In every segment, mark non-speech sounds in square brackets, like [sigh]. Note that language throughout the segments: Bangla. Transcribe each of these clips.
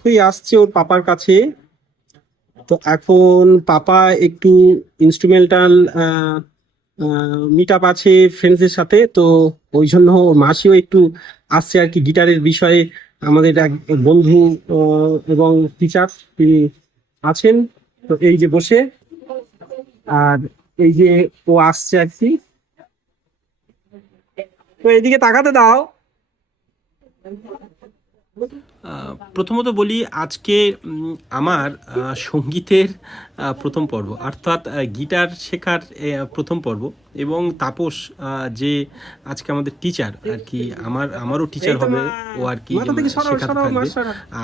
করেই আসছে ওর পাপার কাছে। তো এখন পাপা একটু ইনস্ট্রুমেন্টাল মিট আপ আছে ফ্রেন্ডসদের সাথে। তো ওই জন্য মাসিও একটু আসছে আর কি গিটারের বিষয়ে। আমাদের এক বন্ধু এবং টিচার তিনি আছেন। তো এই যে বসে। আর এই যে ও আসছে আর কি। তো এইদিকে তাকাতে দাও। প্রথমত বলি আজকে আমার সঙ্গীতের প্রথম পর্ব অর্থাৎ গিটার শেখার প্রথম পর্ব এবং তাপস যে আজকে আমাদের টিচার আর কি আমার আমারও টিচার হবে ও আর কি শেখাতে থাকবে।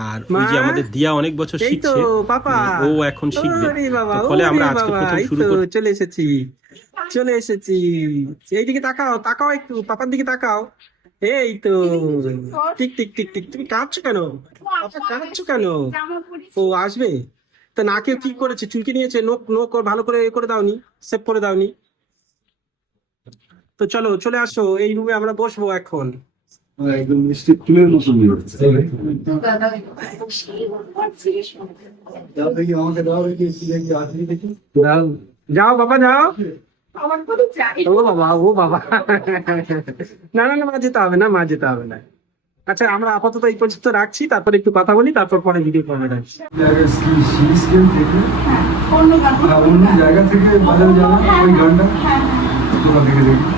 আর ওই যে আমাদের দিয়া অনেক বছর শিখছে ও এখন শিখবে। ফলে আমরা আজকে প্রথম শুরু করি চলে এসেছি চলে এসেছি। এইদিকে তাকাও তাকাও একটু পাপার দিকে তাকাও। এই তো টিক টিক টিক টিক তুমি কাঁদছো কেন? কাঁদছো কেন? ও আসবে? তো নাকে কি করেছে? চুলকে নিয়েছে? নোক নোক ভালো করে এ করে দাওনি সেভ করে দাওনি। তো চলো চলে আসো এই রুমে আমরা বসবো এখন। একদম মিষ্টি ফুলের মতো দেখি আসি দেখি যাও ও বাবা ও বাবা। না না না মা যেতে হবে না মা যেতে হবে না। আচ্ছা আমরা আপাতত এই পর্যন্ত রাখছি তারপর একটু কথা বলি তারপর পরে ভিডিও করবে রাখছি। থেকে অন্য অন্য জায়গা থেকে বাজারে যাওয়া ওই গানটা? থেকে দেখি।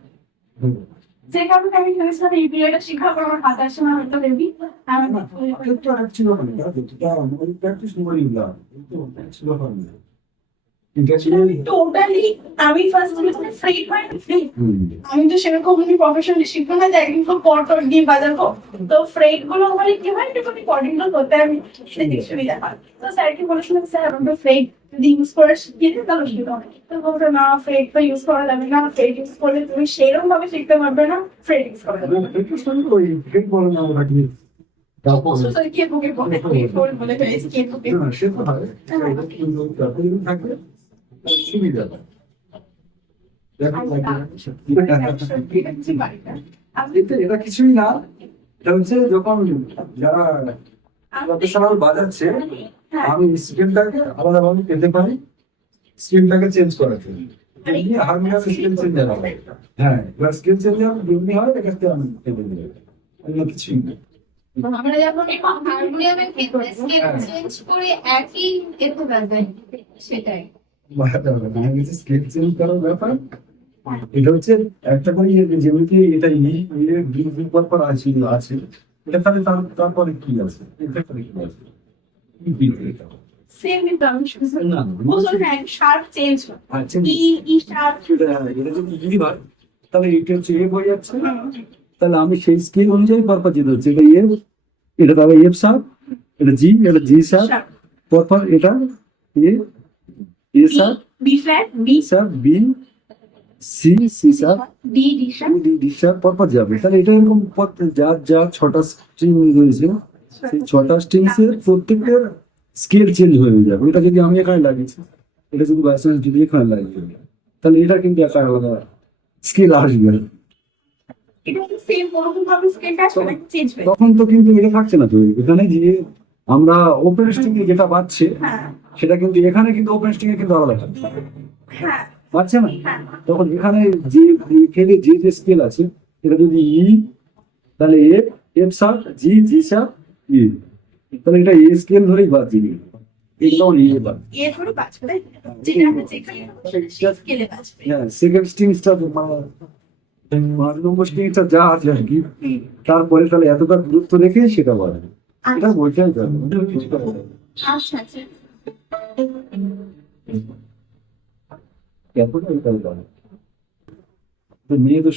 যে কারণে আমি ভেবেছিলাম এই বিয়েটা শিক্ষা আমার হয়তো একটু আর ছিল না প্র্যাকটিস করি না ছিল না টোটালি আমি ফার্স্ট ফ্রি হয় আমি তো সেরকম প্রফেশনালি শিখব না যে একদিন পর পর গিয়ে বাজাবো তো ফ্রেডগুলো আমার কি হয় একটু কোঅর্ডিনেট করতে আমি সেদিকে সুবিধা হয় তো স্যারকে বলেছিলাম স্যার আমরা ফ্রেড যদি ইউজ করে শিখিয়ে তাহলে সুবিধা হবে তো বলতো না ফ্রেড তো ইউজ করা যাবে না ফ্রেড ইউজ করলে তুমি সেরকম ভাবে শিখতে পারবে না ফ্রেড ইউজ করা যাবে না। কি? তারপর [laughs] সুবিধা হয় এটা এটা কিছুই না। এটা হচ্ছে যখন যারা প্রফেশনাল বাজাচ্ছে আমি স্কেলটাকে আলাদাভাবে পেতে পারি স্কেলটাকে চেঞ্জ করার জন্য। এমনি হারমোনিয়াম স্কেল হবে হ্যাঁ। এবার স্কেল চেঞ্জ হবে যেমনি হয় এক্ষেত্রে আমি পেতে দিই অন্য কিছুই না। আমরা যখন হারমোনিয়ামের ক্ষেত্রে স্কেল চেঞ্জ করে একই এতে বাজাই সেটাই। বাড়াতে আমি চেঞ্জ করার ব্যাপার এটা হচ্ছে একটা করে যেমনি এটা ই দুই দুই পর পর আছে আছে। এটা তাহলে তারপরে কি আছে? এটা কি আছে? এটা সেম কিন্তু আমি না sharp change E E sharp এটা যদি ই হয় তাহলে এটা হচ্ছে এ হয়ে যাচ্ছে। তাহলে আমি সেই স্কেল অনুযায়ী পরপর যেতে হচ্ছে। এটা এফ এটা তাহলে এফ সার এটা জি এটা জি সার পরপর এটা A A sharp B flat B sharp B C C sharp D D sharp D D sharp পরপর যাবে। তাহলে এটা এরকম যার যা ছটা স্ট্রিং রয়েছে সেই ছটা স্ট্রিংস এর স্কেল চেঞ্জ হয়ে যাবে। এটা যদি আমি এখানে লাগিয়েছি এটা যদি বাই চান্স যদি এখানে লাগিয়ে তাহলে এটা কিন্তু একা আলাদা স্কেল আসবে। তখন তো কিন্তু এটা থাকছে না তো। এখানে যে আমরা ওপেন স্ট্রিং যেটা পাচ্ছে হ্যাঁ। সেটা কিন্তু এখানে কিন্তু ওপেন স্ট্রিং এ কিন্তু আলাদা হ্যাঁ। পাচ্ছে না? হ্যাঁ। তখন এখানে যে এখানে যে যে স্কেল আছে। এটা যদি ই তাহলে এফ এফ সার জি জি সার ই তাহলে এটা এ স্কেল ধরেই বাদ হ্যাঁ সেকেন্ড স্ট্রিংসটা মানে পাঁচ নম্বর স্টেজটা যা আছে আর কি তারপরে তাহলে এতটা গুরুত্ব রেখে সেটা বলে আচ্ছা আচ্ছা মেয়ে তো।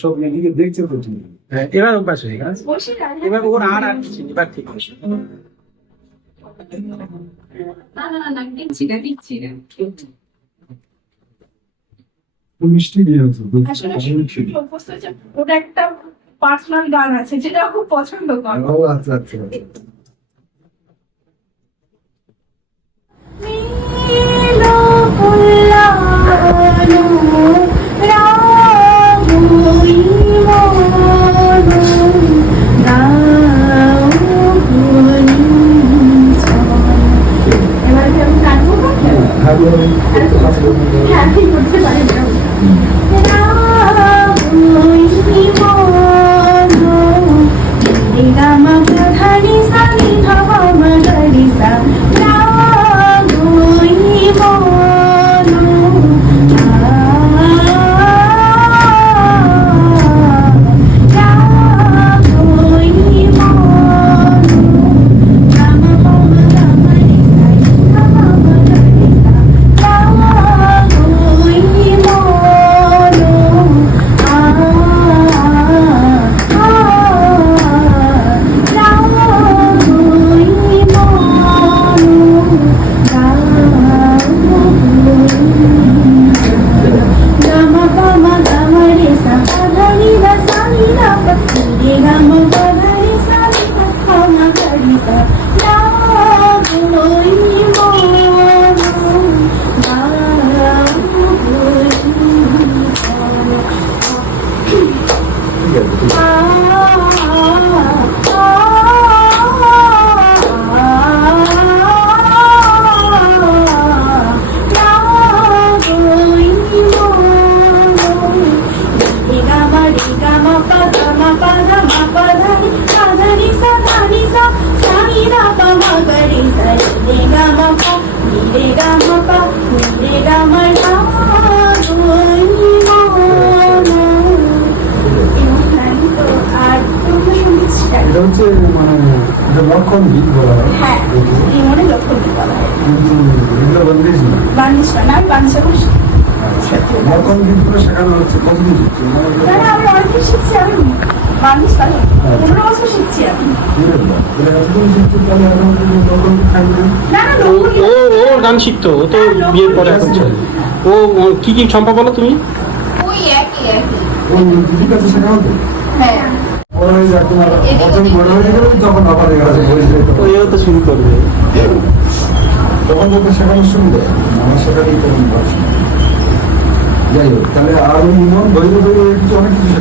ওটা একটা পার্সোনাল গান আছে যেটা খুব পছন্দ করে আচ্ছা আচ্ছা Allah, Allah. এটা হচ্ছে মানে এটা লক্ষণ গীত বলা হয়। হ্যাঁ এই মনে লক্ষ্য বলা হয়। এগুলো বন্দেজ না? বানিশ না আমি বানিশ লক্ষণ গীতগুলো শেখানো হচ্ছে। কতদিন শিখছে? না না অনেকদিন শিখছি আমি পনেরো বছর শিখছি আমি না না ও ও ও গান শিখতো। ও তো বিয়ের পরে এখন চলে ও কি কি চম্পা বলো তুমি? ওই একই একই। ওই দিদির কাছে শেখানো তো হ্যাঁ। হয়ে হয়ে শুরু করবে। তখন তোকে শেখানোর সুবিধা আমার শেখাতেই তখন যাই হোক তাহলে আর ওই মন অনেক কিছু